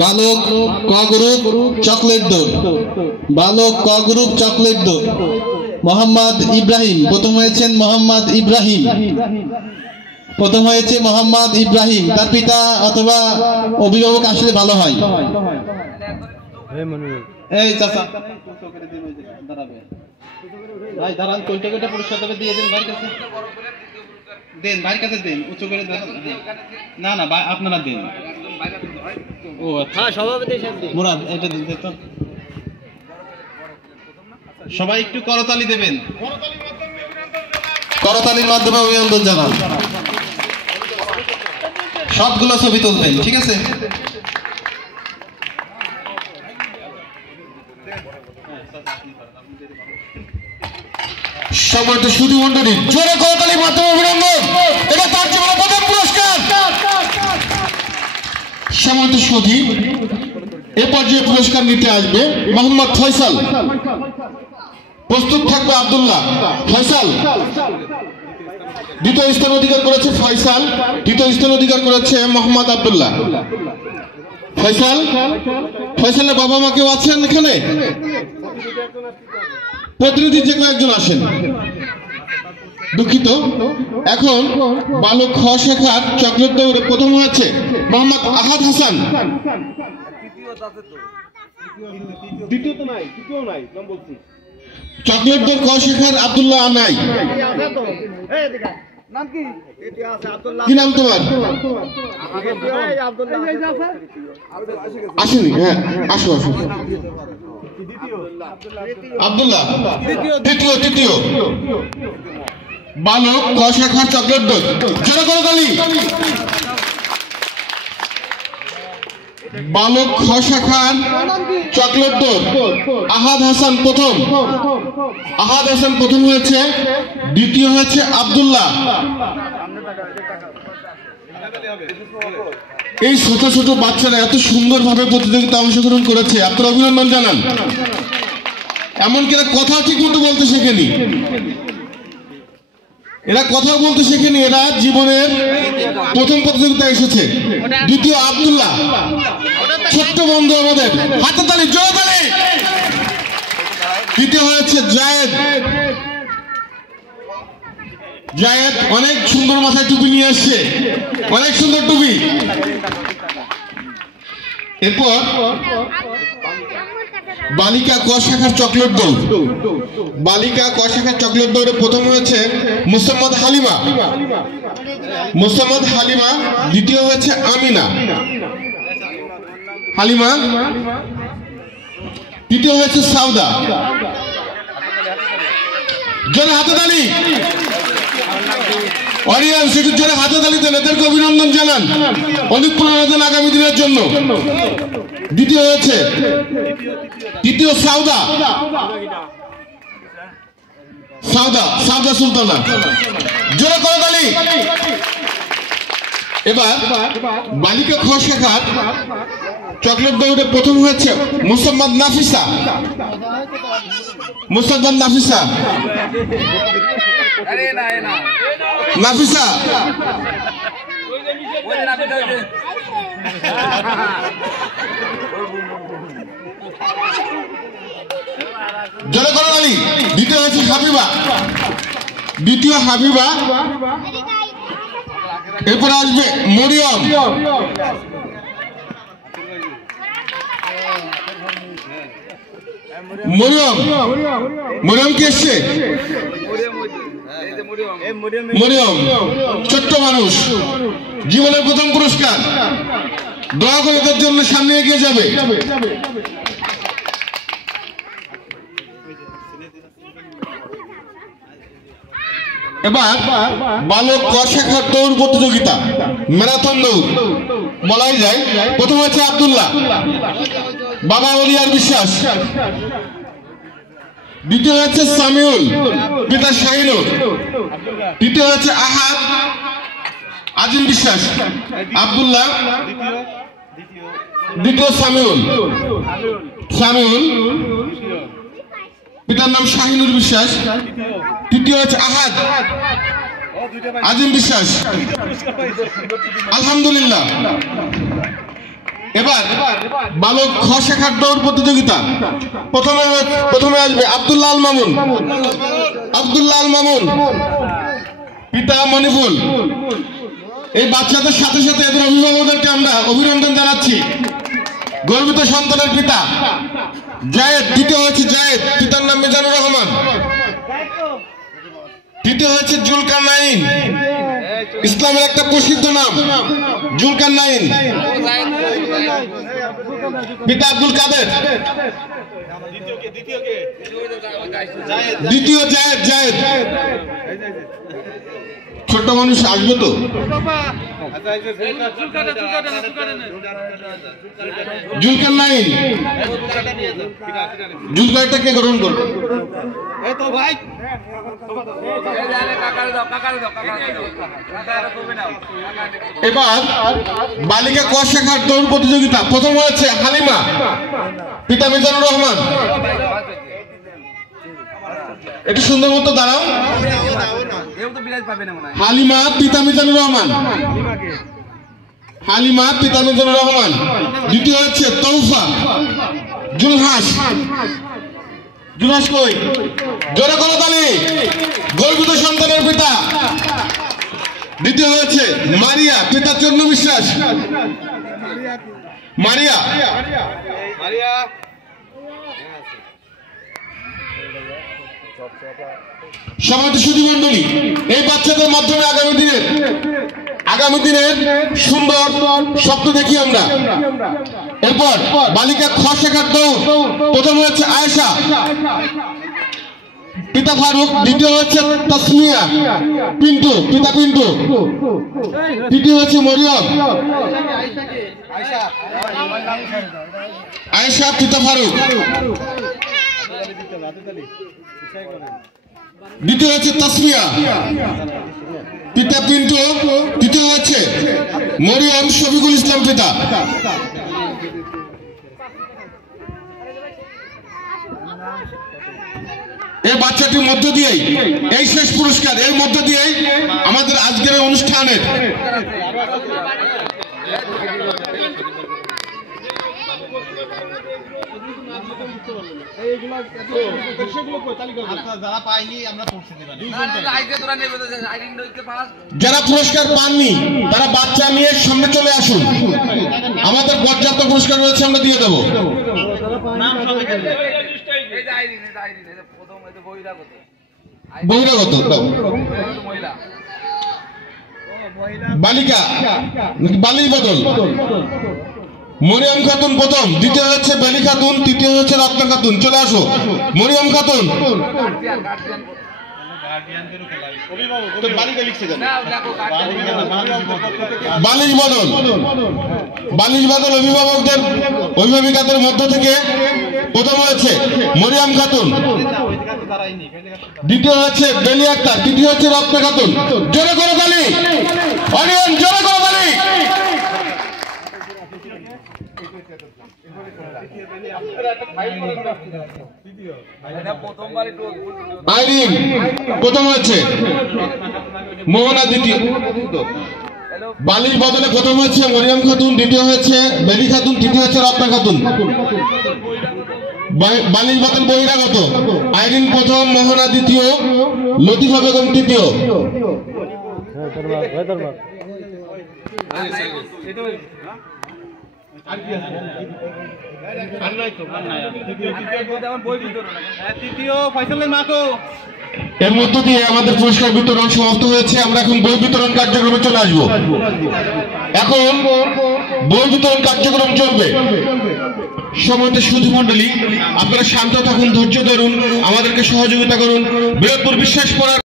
বালক ক group chocolate দৌড়, বালক ক গ্রুপ চকলেট দৌড়। মোহাম্মদ ইব্রাহিম প্রথম হয়েছেন, মোহাম্মদ ইব্রাহিম প্রথম হয়েছে, মোহাম্মদ ইব্রাহিম। তার পিতা অথবা অভিভাবক আসলে ভালো হয়। এই চাচা ভাই দাঁড়ান, কোনটা কোনটা পুরস্কার দেবে দিয়ে দেন ভাইয়ের কাছে, দেন ভাইয়ের কাছে দেন, উঁচু করে দেন। না না ভাই আপনারা দেন। ও আচ্ছা সভাপতি মুরাদ এটা দিন তো। সবাই একটু করতালি দেবেন, করতালির মাধ্যমে অভিনন্দন জানান। সবগুলো ছবি তুলবেন, ঠিক আছে? সম্মানিত সুধী মণ্ডলী, জোরে করতালির মাধ্যমে অভিনন্দন। এটা তার জীবনের প্রথম পুরস্কার। সম্মানিত সুধী, এ পর্যায়ে পুরস্কার নিতে আসবে মোহাম্মদ ফয়সাল। প্রস্তুত থাকবে আব্দুল্লাহ। ফয়সাল দ্বিতীয় স্থান অধিকার করেছে, ফয়সাল তৃতীয় স্থান অধিকার করেছে মোহাম্মদ আব্দুল্লাহ। ফয়সাল, ফয়সালের বাবা মা কেউ আছেন এখানে? প্রতিনিধি যে কোনো একজন আসেন, দুঃখিত। এখন বালক খ শাখার চকলেট দৌড়ে প্রথম হয়েছে মোহাম্মদ আহাদ হাসান। চকলেট দৌড় ক শাখার আব্দুল্লাহ আনাই। কি নাম তোমার? আসেনি? হ্যাঁ আসো আসো। আব্দুল্লাহ তৃতীয়। বালক ক শাখার চকলেট দৌড়, জোরে করে তালি। বালক খ শাখার চকলেট দৌড় আহাদ হাসান প্রথম। আহাদ হাসান প্রথম হয়েছে, দ্বিতীয় হয়েছে আব্দুল্লাহ। এই ছোট ছোট বাচ্চারা এত সুন্দরভাবে প্রতিযোগিতা অংশগ্রহণ করেছে, আপনারা অভিনন্দন জানান। এমনকি এরা কথাও ঠিক মতো বলতে শেখেনি, এরা কথা বলতে শেখেনি, এরা জীবনের প্রথম প্রতিযোগিতায় এসেছে। দ্বিতীয় আব্দুল্লাহ, ছোট্ট বন্ধু আমাদের, হাতে তালি, জোরে তালি। তৃতীয় হয়েছে জায়েদ। জায়েদ অনেক সুন্দর মাথায় টুপি নিয়ে আসছে, অনেক সুন্দর টুপি। এরপর বালিকা ক শাখার চকলেট দৌড়, বালিকা ক শাখার চকলেট দৌড়ে প্রথম হয়েছে মুসাম্মদ হালিমা। মুসাম্মদ হালিমা, দ্বিতীয় হয়েছে আমিনা। হালিমা, তৃতীয় হয়েছে সাউদা। জোরে হাতে তালি। অডিয়েন্স একটু জোরে হাতে তালি দেন, এদেরকে অভিনন্দন জানান, অনেক প্রেরণা দেন আগামী দিনের জন্য। দ্বিতীয় হয়েছে, তৃতীয় সাউদা। সাউদা সুলতানা, জোরে করে তালি। এবার বালিকা খ শাখার চকলেট দৌড়ে প্রথম হয়েছে মুসাম্মদ নাফিসা। মুসাম্মদ নাফিসা, নাফিসা জোরে করে তালি। দ্বিতীয় হচ্ছে হাবিবা, দ্বিতীয় হাবিবা। এরপরে আসবে মরিয়ম। মরিয়ম কি এসছে? মরিয়ম ছোট্ট মানুষ, জীবনের প্রথম পুরস্কার। দয়া করে এদের জন্য সামনে এগিয়ে যাবে। এবার বালক ক শাখার দৌড় প্রতিযোগিতা, ম্যারাথন দৌড় বলাই যায়। প্রথম হচ্ছে আব্দুল্লাহ, বাবা ওলিয়ার বিশ্বাস। দ্বিতীয় হচ্ছে সামিউল, পিতা শাহিনুর। তৃতীয় হচ্ছে আহাদ আজিম বিশ্বাস। আব্দুল্লাহ, দ্বিতীয় সামিউল। পিতার নাম শাহিনুর বিশ্বাস। তৃতীয় হচ্ছে আহাদ আজিম বিশ্বাস। আলহামদুলিল্লাহ। এবার বালক খ শাখার দৌড় প্রতিযোগিতা। প্রথমে আসবে আব্দুল্লাহ আল মামুন। আব্দুল্লাহ আল মামুন, পিতা মনিফুল। এই বাচ্চাদের সাথে সাথে এদের অভিভাবকদেরকে আমরা অভিনন্দন জানাচ্ছি। গর্বিত সন্তানের পিতা জায়েদ। দ্বিতীয় হয়েছে জায়েদ, পিতার নাম মিজানুর রহমান। তৃতীয় হয়েছে জুলকারনাইন, ইসলামের একটা প্রসিদ্ধ নাম জুলকারনাইন। পিতা আব্দুল কাদের। দ্বিতীয় জায়েদ। জায়েদ ছোট্ট মানুষ আসবে তো। জুলকারনাইন, জুলকারটাকে গ্রহণ করবে। এবার বালিকা ক শাখার দৌড় প্রতিযোগিতা। প্রথম হয়েছে হালিমা, পিতা মিজানুর রহমান। একটু সুন্দর মতো দাঁড়াও। হালিমা, পিতা মিজানুর রহমান। হালিমা, পিতা মিজানুর রহমান। দ্বিতীয় হচ্ছে তৌফা জুলহাস। জুলহাস কই? জোরে করো তালি। গর্বিত সন্তানের পিতা। দ্বিতীয় হয়েছে মারিয়া, পিতা চন্দ্র বিশ্বাস। মারিয়া। সমাজ সুধী মন্ডলী, এই বাচ্চাদের মাধ্যমে আগামী দিনের সুন্দর স্বপ্ন দেখি আমরা। এরপর বালিকা খ শাখার দৌড়। প্রথম হচ্ছে আয়েশা, পিতা ফারুক। দ্বিতীয় হচ্ছে তাসমিয়া পিন্টু, পিতা পিন্টু। তৃতীয় হচ্ছে মরিয়ম। আয়েশা, পিতা ফারুক। দ্বিতীয় হচ্ছে তাসমিয়া, পিতা পিন্টু। তৃতীয় হচ্ছে মরিয়ম শফিকুল ইসলাম, পিতা। এই বাচ্চাটির মধ্য দিয়েই এই শেষ পুরস্কার, এর মধ্য দিয়েই আমাদের আজকের অনুষ্ঠানের যারা পুরস্কার পাননি তারা বাচ্চা নিয়ে সামনে চলে আসুন। আমাদের পর্যাপ্ত পুরস্কার রয়েছে, আমরা দিয়ে দেবো। বহিরাগত বালিকা বালির বদল। মরিয়ম খাতুন প্রথম। দ্বিতীয় হচ্ছে বেলি খাতুন। তৃতীয় হচ্ছে রত্না খাতুন। চলে আসো। মরিয়ম খাতুন। বালিশ বদল। বালিশ বদল অভিভাবিকাদের মধ্য থেকে প্রথম হয়েছে মরিয়ম খাতুন। দ্বিতীয় হচ্ছে বেলি আক্তার। তৃতীয় হচ্ছে রত্না খাতুন। জোরে করো তালি। অনিয়ন, জোরে করো তালি। আইরিন প্রথম হয়েছে, মোহনা দ্বিতীয়। বালির বদলে প্রথম হয়েছে মরিয়ম খাতুন। দ্বিতীয় হয়েছে বেলি খাতুন। তৃতীয় হচ্ছে রত্না খাতুন। বালির বদল বহিরাগত। আইরিন প্রথম, মোহনা দ্বিতীয়, লতিফা বেগম তৃতীয়। এর মধ্য দিয়ে আমাদের পুরস্কার বিতরণ সমাপ্ত হয়েছে। আমরা এখন বই বিতরণ কার্যক্রমে চলে আসবো। এখন বই বিতরণ কার্যক্রম চলবে। সময় সুধী মন্ডলী, আপনারা শান্ত থাকুন, ধৈর্য ধরুন, আমাদেরকে সহযোগিতা করুন। বৃহত্তর বিশ্বাস করার